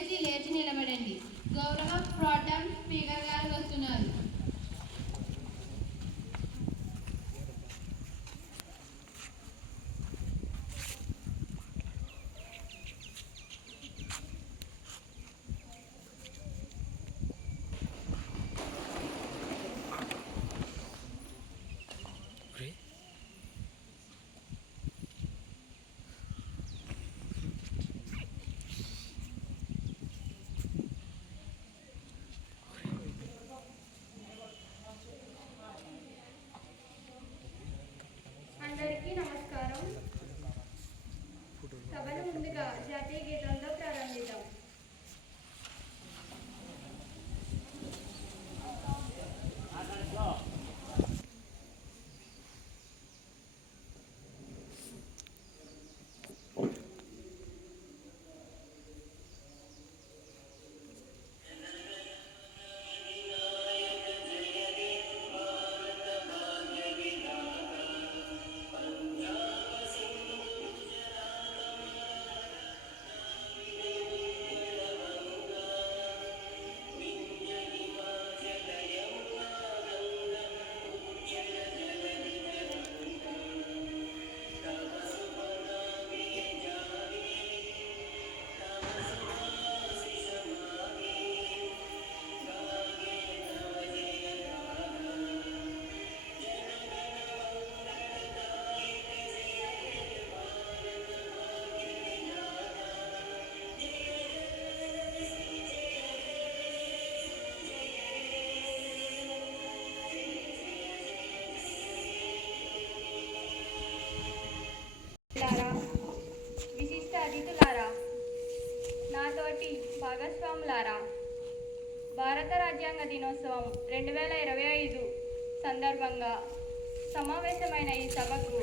దయచేసి లేచి నిలబడండి. గౌరవ ప్రోటం స్పీకర్ గారు వస్తున్నారు. అందరికీ నమస్కారం. సభను ముందుగా జాతీయ గీతంలో ప్రారంభిద్దాం. విశిష్ట అతిథులారా, నాతోటి భాగస్వాములారా, భారత రాజ్యాంగ దినోత్సవం 2025 సందర్భంగా సమావేశమైన ఈ సభకు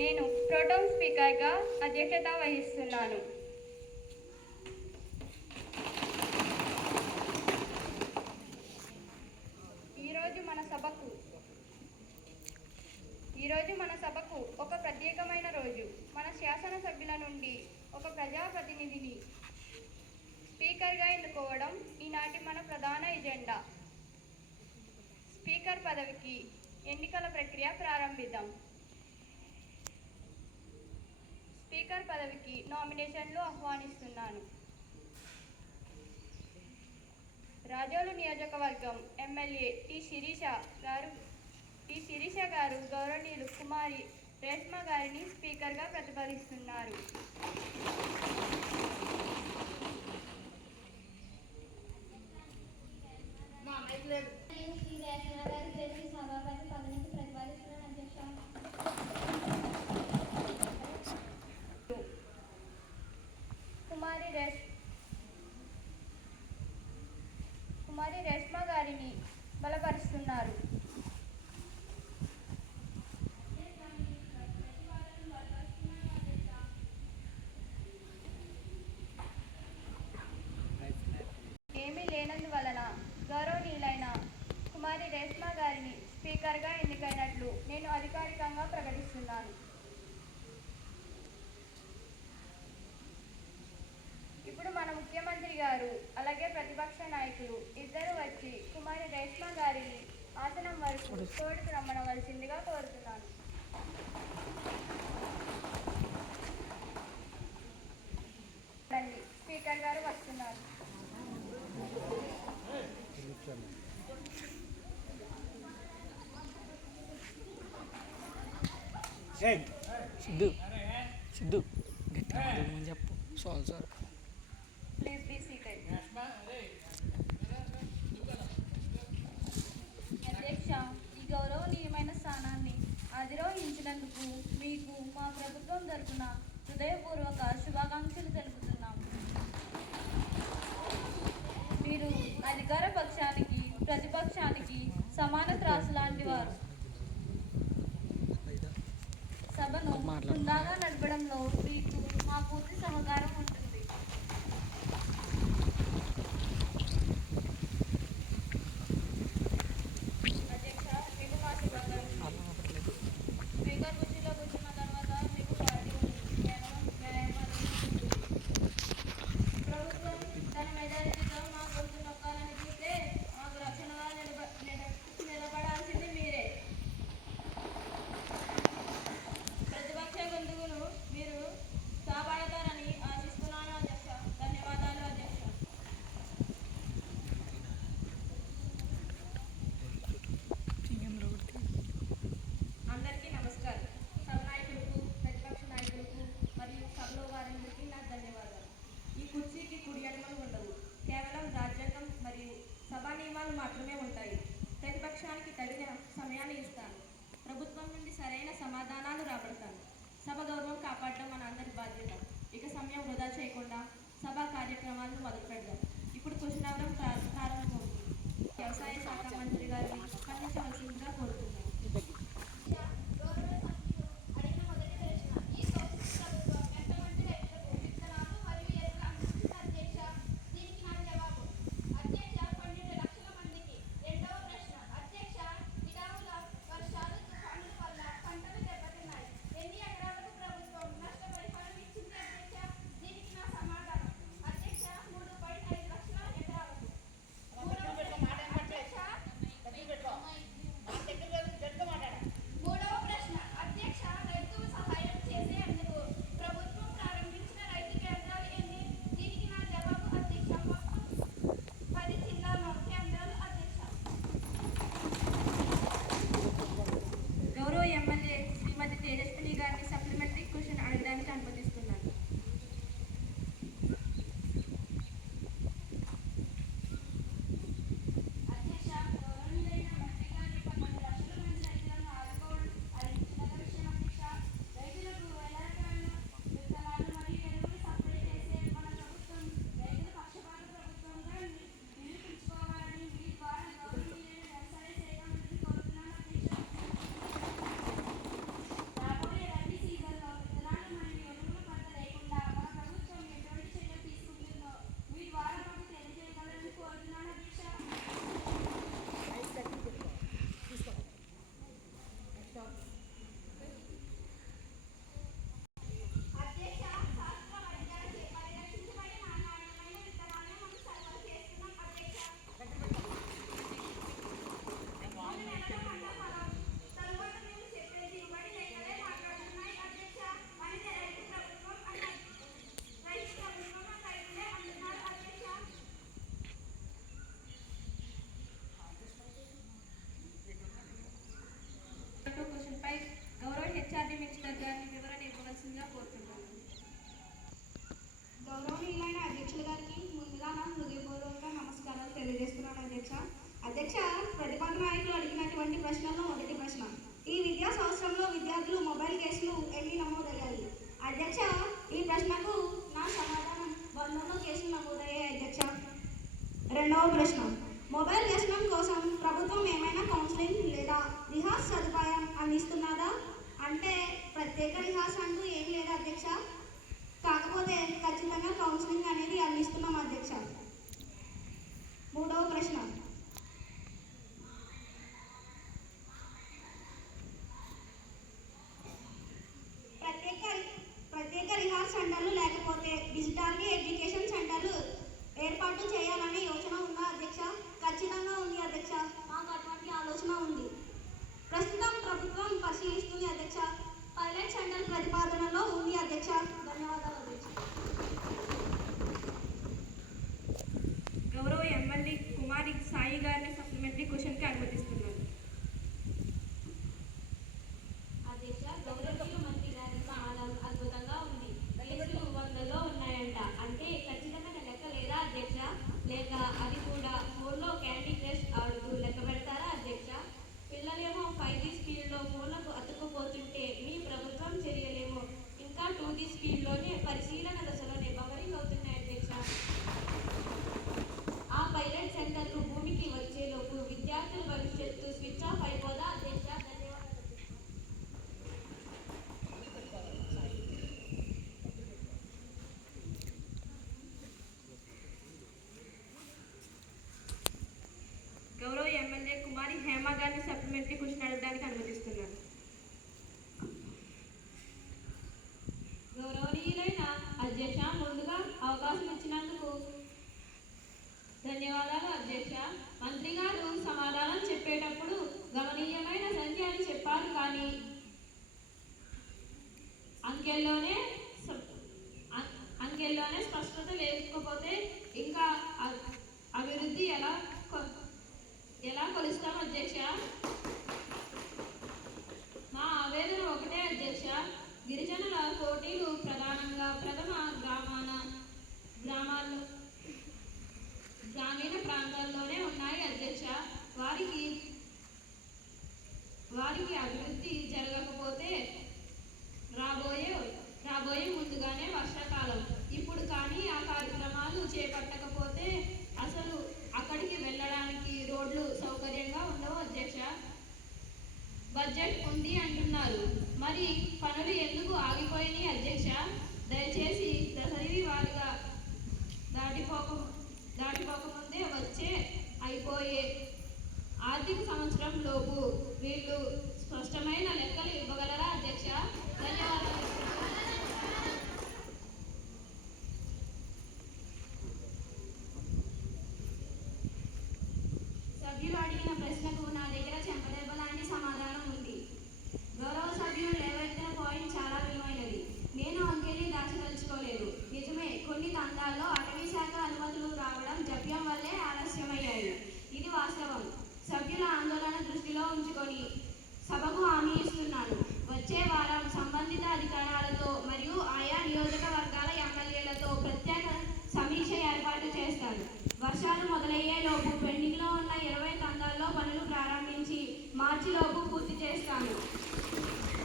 నేను ప్రోటోం స్పీకర్గా అధ్యక్షత వహిస్తున్నాను. ఈరోజు మన సభకు ఒక ప్రత్యేకమైన రోజు. మన శాసనసభ్యుల నుండి ఒక ప్రజాప్రతినిధిని స్పీకర్గా ఎన్నుకోవడం ఈనాటి మన ప్రధాన ఎజెండా. స్పీకర్ పదవికి ఎన్నికల ప్రక్రియ ప్రారంభిద్దాం. స్పీకర్ పదవికి నామినేషన్లు ఆహ్వానిస్తున్నాను. రాజోలు నియోజకవర్గం ఎమ్మెల్యే టి శిరీష గారు గౌరవనీయులు కుమారి రేష్మ గారిని స్పీకర్గా ప్రతిపాదిస్తున్నారు. కుమారి రేష్మ గారిని బలపరుస్తున్నారు. ఏమీ లేనందువలన గౌరవనీయులైన కుమారి రేష్మ గారిని స్పీకర్గా ఎన్నికైనట్లు నేను అధికారికంగా ప్రకటిస్తున్నాను. ఇప్పుడు మన ముఖ్యమంత్రి గారు అలాగే ప్రతిపక్ష నాయకులు ఇద్దరు వచ్చి కుమారి రేష్మ గారిని ఆసనం వరకు తోడుకు రమ్మనవలసిందిగా కోరుతున్నాను. స్పీకర్ గారు వస్తున్నారు. సిద్ధు గట్టిగా చెప్పు. Sir please be seated. అధ్యక్ష, ఈ గౌరవనీయమైన స్థానాన్ని అధిరోహించినందుకు మీకు మా ప్రభుత్వం తరఫున హృదయపూర్వక శుభాకాంక్షలు తెలుపుతున్నాం. మీరు అధికార పక్షానికి ప్రతిపక్షానికి సమాన త్రాసు లాంటి వారు. సభను హుందాగా నడపడంలో మీకు మా పూర్తి సహకారం ఉంటుంది. అధ్యక్ష, మీకు మా శుభాకాంక్షలు. స్పీకర్ కుర్చీలో కూర్చున్న తర్వాత మీకు పార్టీ న్యాయవాదులు మనందరి బాధ్యత. ఇక సమయం వృధా చేయకుండా సభా కార్యక్రమాలను మొదలు పెడదాం. ఇప్పుడు క్వశ్చన్ అవరం ప్రారంభమవుతుంది. వ్యవసాయ శాఖ మంత్రి గారిని స్పందించవలసిందిగా కోరుతున్నాను. అడిగిన మొదటి ప్రశ్న, ఈ సంవత్సరం ప్రభుత్వం ఎంతమంది రైతులకు విత్తనాలు మరియు ఎరువులు అందిస్తుంది అధ్యక్ష? దీనికి నా జవాబు అధ్యక్ష 12 లక్షల మందికి. రెండవ ప్రశ్న అధ్యక్ష, ఇటీవల వర్షాలు తుఫానుల వల్ల పంటలు దెబ్బతిన్నాయి. ఎన్ని ఎకరాలకు ప్రభుత్వం నష్టపరిహారం ఇచ్చింది అధ్యక్ష? దీనికి నా సమాధానం అధ్యక్ష 3.5 లక్షల ఎకరాలకు. మూడవ ప్రశ్న అధ్యక్ష రైతు సహాయం చేసేందుకు ప్రభుత్వం ప్రారంభించిన రైతు కేంద్రాలు ఎన్ని? దీనికి నా జవాబు అధ్యక్ష మొత్తం 10 జిల్లాల్లో కేంద్రాలు అధ్యక్ష. గౌరవ ఎమ్మెల్యే శ్రీమతి తేజస్విని గారిని సప్లిమెంటరీ క్వశ్చన్ అడగడానికి అనుమతిస్తున్నాను. అధ్యక్ష గౌరవనీయులైన మంత్రి గారి 12 లక్షల మంది రైతులను ఆదుకోవడం అది చిన్న విషయం అధ్యక్ష. రైతులకు వేల రకాల విత్తనాలు మరియు ఎరువులు సప్లై చేసే మన ప్రభుత్వం రైతుల పక్షపాత ప్రభుత్వంగా నిరూపించుకోవాలని మీ ద్వారా గౌరవనీయులైన వ్యవసాయ శాఖ మంత్రిని కోరుతున్నాను అధ్యక్ష. రాబోయే రబీ సీజన్లో విత్తనాలు మరియు ఎరువుల కొరత లేకుండా మన ప్రభుత్వం ఎటువంటి చర్యలు తీసుకుంటుందో మీ ద్వారా మాకు తెలియజేయగలరని కోరుతున్నాను అధ్యక్ష. అధ్యక్ష శాస్త్ర వైద్యాలచే పరిరక్షించబడిన నాణ్యమైన విత్తనాలను మనం సరఫరా చేస్తున్నాం అధ్యక్ష. 3 నెలల పంట ఫలం తరువాత మేము చెప్పే దిగుబడి లెక్కలే మాట్లాడుతున్నాయి అధ్యక్ష. మనది రైతు ప్రభుత్వం అన్నారు. రైతు ప్రభుత్వం రైతులే అంటున్నారు అధ్యక్ష. క్వశ్చన్ పై గౌరవ హెచ్ఆర్డి మినిస్టర్ గారిని వివరణ ఇవ్వవలసిందిగా కోరుతున్నాను. గౌరవనీయులైన అధ్యక్షుల గారికి ముందుగా నా హృదయపూర్వక నమస్కారాలు తెలియజేస్తున్నాను అధ్యక్ష. అధ్యక్ష, ప్రతిపక్ష నాయకులు అడిగినటువంటి ప్రశ్నల్లో మొదటి ప్రశ్న, ఈ విద్యా సంవత్సరంలో విద్యార్థులు మొబైల్ కేసులు ఎన్ని నమోదయ్యాయి? అధ్యక్ష, ఈ ప్రశ్నకు నా సమాధానం 100లో కేసులు నమోదయ్యాయి అధ్యక్ష. రెండవ ప్రశ్న, మొబైల్ వ్యసనం కోసం ప్రభుత్వం ఏమైనా కౌన్సిలింగ్ లేదా రిహార్స్ సదుపాయం అందిస్తున్నదా? అంటే ప్రత్యేక రిహార్స్ అంటూ ఏం లేదు అధ్యక్ష, కాకపోతే ఖచ్చితంగా కౌన్సిలింగ్ అనేది అందిస్తున్నాం అధ్యక్ష. మూడవ ప్రశ్న, ప్రత్యేక రిహార్స్ సెంటర్లు లేకపోతే డిజిటాలిటీ ఎడ్యుకేషన్ సెంటర్లు ఏర్పాటు చేయాలనే యోచన ఉందా అధ్యక్ష? ఖచ్చితంగా ఉంది అధ్యక్ష, మాకు అటువంటి ఆలోచన ఉంది. ప్రస్తుతం ప్రభుత్వం పరిశీలిస్తుంది అధ్యక్ష. పైలట్ సెంటర్ ప్రతిపాదనలో ఉంది అధ్యక్ష. ధన్యవాదాలు అధ్యక్ష. గౌరవ ఎమ్మెల్యే కుమారి సాయి గారిని సప్లిమెంటరీ క్వశ్చన్కి అనుమతిస్తున్నాను. అధ్యక్ష, గౌరవనీయులు మంత్రి గారి సమాధానం అద్భుతంగా ఉంది. కేసులు 100లో ఉన్నాయంట. అంటే ఖచ్చితంగా లెక్క లేదా అధ్యక్ష? లేక అది కూడా ఫోన్లో క్యాండీ క్రష్ ఆడుతూ లెక్క పెడతారా అధ్యక్ష? పిల్లలేమో 5G స్పీడ్లో ఫోన్లకు అతుక్కుపోతుంటే మీ ప్రభుత్వం చర్యలేమో ఇంకా 2G స్పీడ్లోనే పరిశీలన దశలోనే బవరింగ్ అవుతున్నాయి అధ్యక్ష. ఆ పైలట్ సెంటర్లు భూమికి వచ్చేలోపు విద్యార్థుల భవిష్యత్తు స్విచ్ ఆఫ్ అయిపోదా అధ్యక్ష? ధన్యవాదాలు. గౌరవ ఎమ్మెల్యే కుమారి హేమ గారిని సప్లిమెంటరీ క్వశ్చన్ అడగడానికి అనుమతిస్తున్నాను. గౌరవనీయులైన అధ్యక్ష, ముందుగా అవకాశం ఇచ్చినందుకు ధన్యవాదాలు అధ్యక్ష. మంత్రి గారు సమాధానం చెప్పేటప్పుడు గమనీయమైన సంఖ్య అని చెప్పారు, కానీ అంకెల్లోనే స్పష్టత లేకపోతే ఇంకా అభివృద్ధి ఎలా కొలుస్తాం అధ్యక్ష? మా ఆవేదన ఒకటే అధ్యక్ష, గిరిజనుల పోటీలు ప్రధానంగా గ్రామీణ ప్రాంతాల్లోనే ఉన్నాయి అధ్యక్ష. వారికి అభివృద్ధి జరగకపోతే రాబోయే చేపట్టకపోతే అసలు అక్కడికి వెళ్ళడానికి రోడ్లు సౌకర్యంగా ఉండవు అధ్యక్ష. బడ్జెట్ ఉంది అంటున్నారు, మరి పనులు ఎందుకు ఆగిపోయినాయి అధ్యక్ష? దయచేసి దశరి వారిగా దాటిపోకముందే వచ్చే అయిపోయే ఆర్థిక సంవత్సరం లోపు వీళ్ళు స్పష్టమైన లెక్కలు ఇవ్వగలరా అధ్యక్ష? ధన్యవాదాలు. సభ్యులు అడిగిన ప్రశ్నకు నా దగ్గర చెంపదెబ్బ లాంటి సమాధానం ఉంది. గౌరవ సభ్యులు లేవనెత్తిన పాయింట్ చాలా విలువైనది. నేను అంకెల్ని దాచదలుచుకోలేదు. నిజమే, కొన్ని తండాల్లో అటవీ శాఖ అనుమతులు రావడం జప్యం వల్లే ఆలస్యమయ్యాయి. ఇది వాస్తవం. సభ్యుల ఆందోళన దృష్టిలో ఉంచుకొని సభకు హామీ ఇస్తున్నాను. వచ్చే వారం సంబంధిత అధికారులతో మరియు ఆయా నియోజకవర్గాల ఎమ్మెల్యేలతో ప్రత్యేక సమీక్ష ఏర్పాటు చేస్తాను. వర్షాలు మొదలయ్యేలోపు పెండింగ్లో ఉన్న 20 తండాల్లో పనులు ప్రారంభించి మార్చిలోపు పూర్తి చేస్తాను.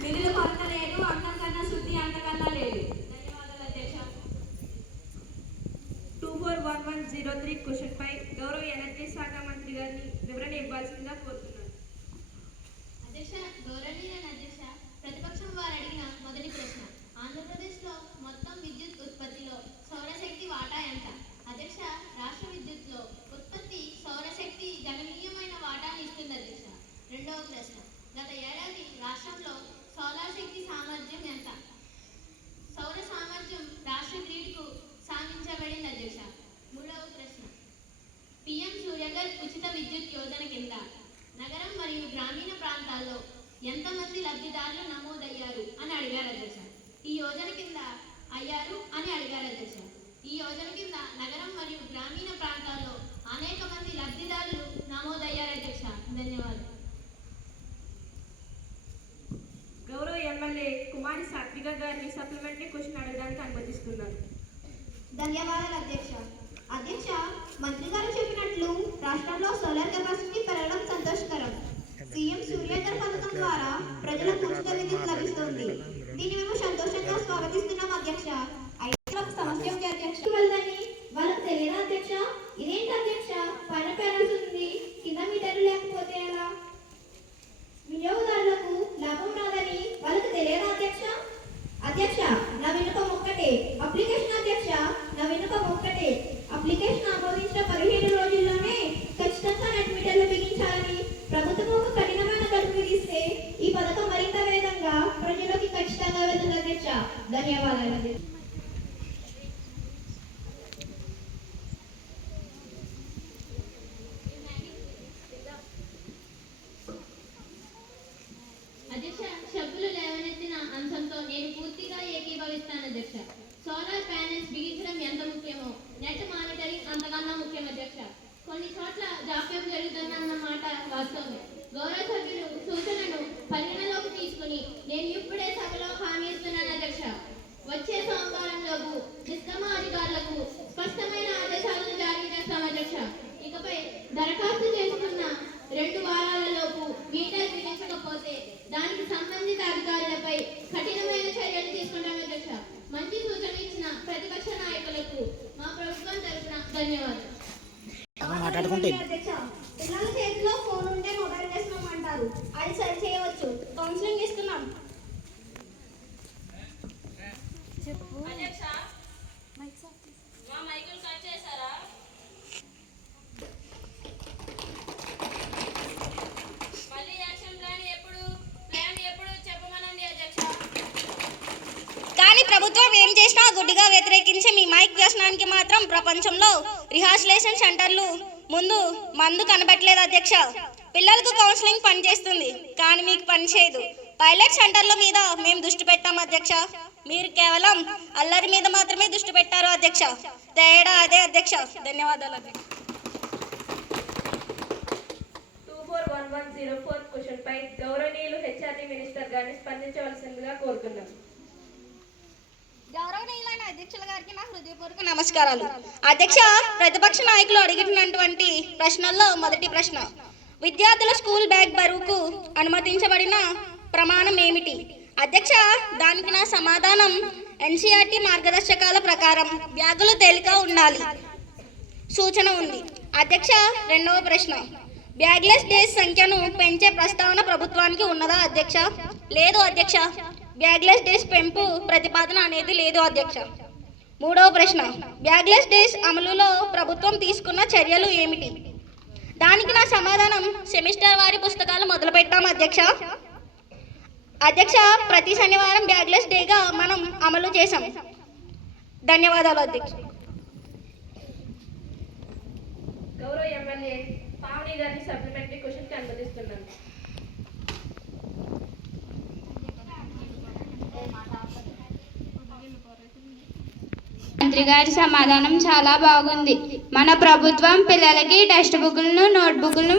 నిధుల కొరత లేదు, అంతకన్నా శుద్ధి అంతకన్నా లేదు. ధన్యవాదాలు అధ్యక్ష. 241103 క్వశ్చన్ పై గౌరవ ఎనర్జీ శాఖ మంత్రి గారిని వివరణ ఇవ్వాల్సిందిగా కోరుతున్నాను. అధ్యక్ష, గౌరవనీయులైన అధ్యక్ష, ప్రతిపక్షం వారు అడిగిన మొదటి ప్రశ్న, ఆంధ్రప్రదేశ్లో మొత్తం విద్యుత్ ఉత్పత్తిలో సౌరశక్తి వాటా ఎంత? అధ్యక్ష, రాష్ట్ర విద్యుత్లో ఉత్పత్తి సౌరశక్తి గణనీయమైన వాటాను ఇస్తుంది అధ్యక్ష. రెండవ ప్రశ్న, గత ఏడాది రాష్ట్రంలో సోలార్ శక్తి సామర్థ్యం ఎంత? సౌర సామర్థ్యం రాష్ట్ర గ్రిడ్కు సాధించబడింది అధ్యక్ష. మూడవ ప్రశ్న, పిఎం సూర్యఘర్ ఉచిత విద్యుత్ యోజన కింద నగరం మరియు గ్రామీణ ప్రాంతాల్లో ఎంతమంది లబ్ధిదారులు నమోదయ్యారు అని అడిగారు అధ్యక్ష. ఈ యోజన కింద అయ్యారు అని అడిగారు అధ్యక్ష. ఈ యోజన కింద నగరం మరియు గ్రామీణ ప్రాంతాల్లో అనేక మంది లబ్ధిదారులు నమోదయ్యారు అధ్యక్ష. ధన్యవాదాలు. గౌరవ ఎమ్మెల్యే కుమారి సాత్విక గారిని సప్లిమెంటరీ క్వశ్చన్ అడగడానికి అనుమతిస్తున్నాను. ధన్యవాదాలు అధ్యక్ష. అధ్యక్ష, మంత్రి గారు చెప్పినట్లు రాష్ట్రంలో సోలార్ కెపాసిటీ పెరగడం సంతోషకరం. సీఎం సూర్యోదయ పథకం ద్వారా ప్రజలకు ఉచిత విద్యుత్ లభిస్తుంది. దీన్ని మేము సంతోషంగా స్వాగతిస్తున్నాం అధ్యక్ష. అయితే ఒక సమస్య ఉంది అధ్యక్ష. వాళ్ళకి తెలియదా అధ్యక్ష? ఇదేంటి అధ్యక్ష, పైన ప్యానల్స్ ఉంది, కింద మీటర్లు లేకపోతే ఎలా? వినియోగదారులకు లాభం రాదని వాళ్ళకి తెలియదా అధ్యక్ష? అధ్యక్ష, నా విన్నపం ఒక్కటే అప్లికేషన్. అధ్యక్ష, నా విన్నపం ఒక్కటే అప్లికేషన్ ఆమోదించిన 15 రోజుల్లోనే ఖచ్చితంగా నెట్ మీటర్లు బిగించాలని ప్రభుత్వం ఒక కఠినమైన గడువు విధిస్తే ఈ పథకం మరింత వేగంగా ప్రజలకు ఖచ్చితంగా వెళ్తుంది అధ్యక్ష. ధన్యవాదాలు అధ్యక్ష. అధ్యక్ష, సభ్యులు లేవనెత్తిన అంశంతో నేను పూర్తిగా ఏకీభవిస్తాను అధ్యక్ష. సోలార్ ప్యానెల్స్ బిగించడం ఎంత ముఖ్యమో నెట్ మానిటరింగ్ అంతకన్నా ముఖ్యం అధ్యక్ష. కొన్ని చోట్ల జాప్యం జరుగుతుందన్న మాట వాస్తవమే. గౌరవ సభ్యులు సూచనను పరిగణలోకి తీసుకుని నేను ఇప్పుడే సభలో హామీ ఇస్తున్నాను అధ్యక్ష. వచ్చే సోమవారంలోపు డిస్కమ్ అధికారులకు స్పష్టమైన ఆదేశాలను జారీ చేస్తాం అధ్యక్ష. ఇకపై దరఖాస్తు చేసుకున్న 2 వారాలలోపు మీటర్ బిగించకపోతే దానికి సంబంధిత అధికారులపై కఠినమైన చర్యలు తీసుకుంటాం అధ్యక్ష. మంచి సూచన ఇచ్చిన ప్రతిపక్ష నాయకులకు మా ప్రభుత్వం తరఫున ధన్యవాదాలు. పిల్లల చేతిలో ఫోన్ ఉంటే మొబైల్ చేస్తున్నాం అంటారు, అది సరి చేయవచ్చు. కౌన్సిలింగ్ ఇస్తున్నాం. అధ్యక్ష, మా మైకులు కట్ చేశారా? మళ్ళీ యాక్షన్ ప్లాన్ ఎప్పుడు చెప్పమనండి అధ్యక్ష. కానీ ప్రభుత్వం ఏం చేసినా గుడ్డిగా వ్యతిరేకించి మీ మైక్ వ్యసనానికి మాత్రం ప్రపంచంలో రిహార్సలేషన్ సెంటర్లు ముందు మందు కనబట్టలేదు అధ్యక్ష. పిల్లలకు కౌన్సిలింగ్ పనిచేస్తుంది కానీ మీకు పనిచేయదు. పైలట్ సెంటర్ల మీద మేము దృష్టి పెట్టాం అధ్యక్ష. మీరు కేవలం అల్లరి మీద మాత్రమే దృష్టి పెట్టారు అధ్యక్ష. తేడా అదే అధ్యక్ష. ధన్యవాదాలు అధ్యక్ష. 241104 క్వశ్చన్ పై గౌరవనీయులు హెచ్ఆర్డీ మినిస్టర్ గారిని స్పందించవలసిందిగా కోరుతున్నాం. గౌరవనీయులైన అధ్యక్షుల గారికి నా హృదయపూర్వక నమస్కారాలు. అధ్యక్ష, ప్రతిపక్ష నాయకులు అడిగినటువంటి ప్రశ్నల్లో మొదటి ప్రశ్న, విద్యార్థుల స్కూల్ బ్యాగ్ బరువుకు అనుమతించబడిన ప్రమాణం ఏమిటి? అధ్యక్ష, దానికి నా సమాధానం ఎన్సీఆర్టీ మార్గదర్శకాల ప్రకారం బ్యాగులు తేలిక ఉండాలి. సూచన ఉంది. అధ్యక్ష, రెండవ ప్రశ్న. బ్యాగ్లెస్ డేస్ సంఖ్యను పెంచే ప్రస్తావన ప్రభుత్వానికి ఉన్నదా అధ్యక్ష? లేదు అధ్యక్ష. బ్యాగ్లెస్ డేస్ పెంపు ప్రతిపాదన అనేది లేదు అధ్యక్ష. మూడవ ప్రశ్న. బ్యాగ్లెస్ డేస్ అమలులో ప్రభుత్వం తీసుకున్న చర్యలు ఏమిటి? దానికి నా సమాధానం, సెమిస్టర్ వారి పుస్తకాలు మొదలుపెట్టాం అధ్యక్ష. అధ్యక్ష, ప్రతి శనివారం బ్యాగ్లెస్ డేగా మనం అమలు చేశాం. ధన్యవాదాలు అధ్యక్ష. గౌరవ ఎమ్మెల్యే పావని గారిని సప్లిమెంటరీ క్వశ్చన్కి అనుమతిస్తున్నాను. మంత్రి గారి సమాధానం చాలా బాగుంది. మన ప్రభుత్వం పిల్లలకి టెక్స్ట్ బుక్లను, నోట్ బుక్లను,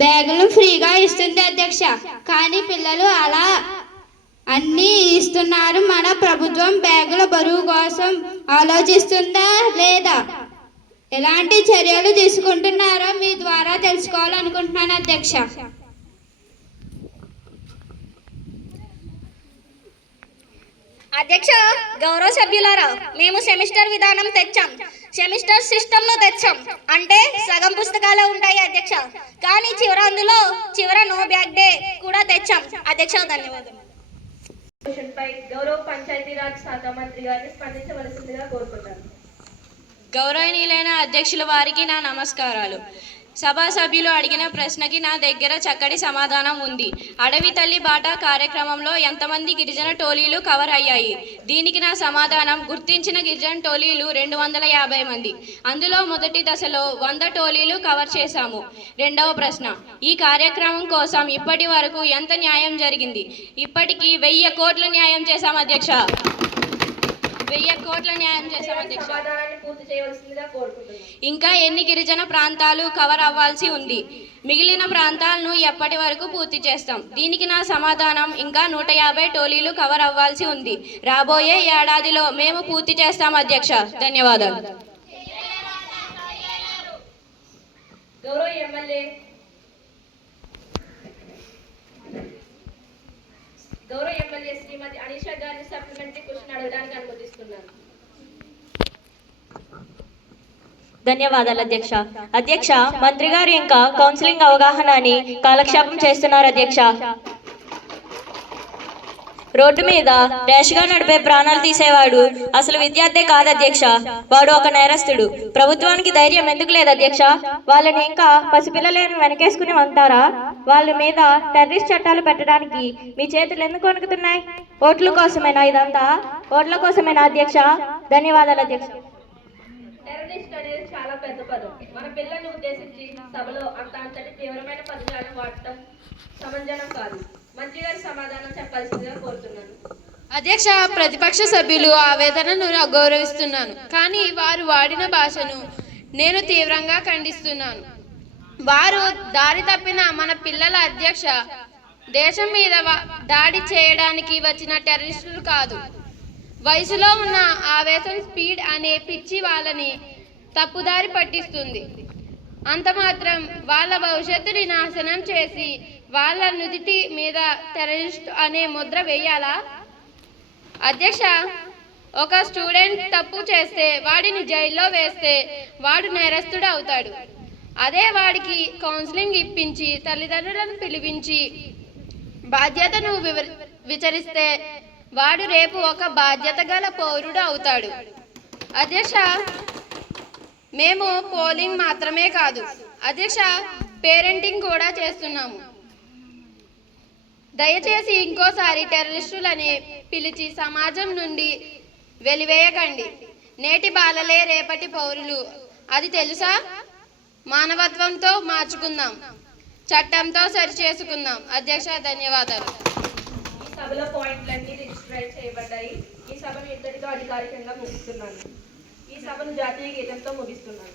బ్యాగులను ఫ్రీగా ఇస్తుంది అధ్యక్ష. కానీ పిల్లలు అలా అన్నీ ఇస్తున్నారు. మన ప్రభుత్వం బ్యాగుల బరువు కోసం ఆలోచిస్తుందా లేదా? ఎలాంటి చర్యలు తీసుకుంటున్నారో మీ ద్వారా తెలుసుకోవాలనుకుంటున్నాను అధ్యక్ష. అధ్యక్ష, గౌరవ సభ్యులారా, మేము సెమిస్టర్ విధానం తెచ్చాం, సెమిస్టర్ సిస్టమ్ను తెచ్చాం. అంటే సగం పుస్తకాలే ఉంటాయి అధ్యక్ష. కానీ చివర నో బ్యాగ్ డే కూడా తెచ్చాం అధ్యక్ష. ధన్యవాదాలు. క్వశ్చన్పై గౌరవ పంచాయతీరాజ్ శాఖ మంత్రి గారిని స్పందించవలసిందిగా కోరుకుంటాను. గౌరవనీయులైన అధ్యక్షుల వారికి నా నమస్కారాలు. సభా సభ్యులు అడిగిన ప్రశ్నకి నా దగ్గర చక్కటి సమాధానం ఉంది. అడవి తల్లి బాట కార్యక్రమంలో ఎంతమంది గిరిజన టోలీలు కవర్ అయ్యాయి? దీనికి నా సమాధానం, గుర్తించిన గిరిజన టోలీలు 250 మంది. అందులో మొదటి దశలో 100 టోలీలు కవర్ చేశాము. రెండవ ప్రశ్న, ఈ కార్యక్రమం కోసం ఇప్పటి వరకు ఎంత న్యాయం జరిగింది? ఇప్పటికీ 1000 కోట్ల న్యాయం చేశాం అధ్యక్ష. 1000 కోట్ల న్యాయం చేశాం అధ్యక్ష. ఇంకా ఎన్ని గిరిజన ప్రాంతాలు కవర్ అవ్వాల్సి ఉంది? మిగిలిన ప్రాంతాలను ఎప్పటి వరకు పూర్తి చేస్తాం? దీనికి నా సమాధానం, ఇంకా 150 టోలీలు కవర్ అవ్వాల్సి ఉంది. రాబోయే ఏడాదిలో మేము పూర్తి చేస్తాం అధ్యక్ష. ధన్యవాదాలు. గౌరవ ఎమ్మెల్యే శ్రీమతి అనీషా గారిని సప్లిమెంటరీ క్వశ్చన్ అడగడానికి అనుమతిస్తున్నాను. ధన్యవాదాలు అధ్యక్ష. అధ్యక్ష, మంత్రి గారు ఇంకా కౌన్సిలింగ్ అవగాహన అని కాలక్షేపం చేస్తున్నారు అధ్యక్ష. రోడ్డు మీద ర్యాష్గా నడిపే ప్రాణాలు తీసేవాడు అసలు విద్యార్థే కాదు అధ్యక్ష. వాడు ఒక నేరస్తుడు. ప్రభుత్వానికి ధైర్యం ఎందుకు లేదు అధ్యక్ష? వాళ్ళని ఇంకా పసిపిల్లలను వెనకేసుకుని ఉంటారా? వాళ్ళ మీద టెర్రరిస్ట్ చట్టాలు పెట్టడానికి మీ చేతులు ఎందుకు వణుకుతున్నాయి? ఓట్ల కోసమేనా ఇదంతా? ఓట్ల కోసమేనా అధ్యక్ష? ధన్యవాదాలు అధ్యక్ష. టెర్రరిస్ట్ అనేది చాలా పెద్ద పదం. మన పిల్లల్ని ఉద్దేశించి సభలో అంతటి తీవ్రమైన పదజాలం వాడటం సమంజనం కాదు. మంత్రి గారి సమాధానం చెప్పాల్సిందిగా కోరుతున్నాను. అధ్యక్ష, ప్రతిపక్ష సభ్యులు ఆవేదనను గౌరవిస్తున్నాను, కానీ వారు వాడిన భాషను నేను తీవ్రంగా ఖండిస్తున్నాను. వారు దారి తప్పిన మన పిల్లల అధ్యక్ష. దేశం మీద దాడి చేయడానికి వచ్చిన టెర్రరిస్టులు కాదు. వయసులో ఉన్న ఆవేశం, స్పీడ్ అనే పిచ్చి వాళ్ళని తప్పుదారి పట్టిస్తుంది. అంత మాత్రం వాళ్ళ భవిష్యత్తుని నాశనం చేసి వాళ్ళ నుదిటి మీద టెర్రరిస్ట్ అనే ముద్ర వేయాలా? అధ్యక్ష, ఒక స్టూడెంట్ తప్పు చేస్తే వాడిని జైల్లో వేస్తే వాడు నేరస్తుడు అవుతాడు. అదే వాడికి కౌన్సిలింగ్ ఇప్పించి తల్లిదండ్రులను పిలిపించి బాధ్యతను విచారిస్తే వాడు రేపు ఒక బాధ్యత గల పౌరుడు అవుతాడు. అధ్యక్ష, మేము పోలింగ్ మాత్రమే కాదు అధ్యక్ష, పేరెంటింగ్ కూడా చేస్తున్నాము. దయచేసి ఇంకోసారి టెర్రరిస్టులని పిలిచి సమాజం నుండి వెలివేయకండి. నేటి బాలలే రేపటి పౌరులు, అది తెలుసా? మానవత్వంతో మార్చుకుందాం, చట్టంతో సరిచేసుకుందాం. అధ్యక్ష, ధన్యవాదాలు. ఈ సభలో పాయింట్లన్నీ రిజిస్టర్ చేయబడ్డాయి. ఈ సభను ఇద్దరితో అధికారికంగా ముగిస్తున్నాను. ఈ సభను జాతీయ గీతంతో ముగిస్తున్నాను.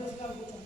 అధ్యక్షురాలు కూర్చోండి.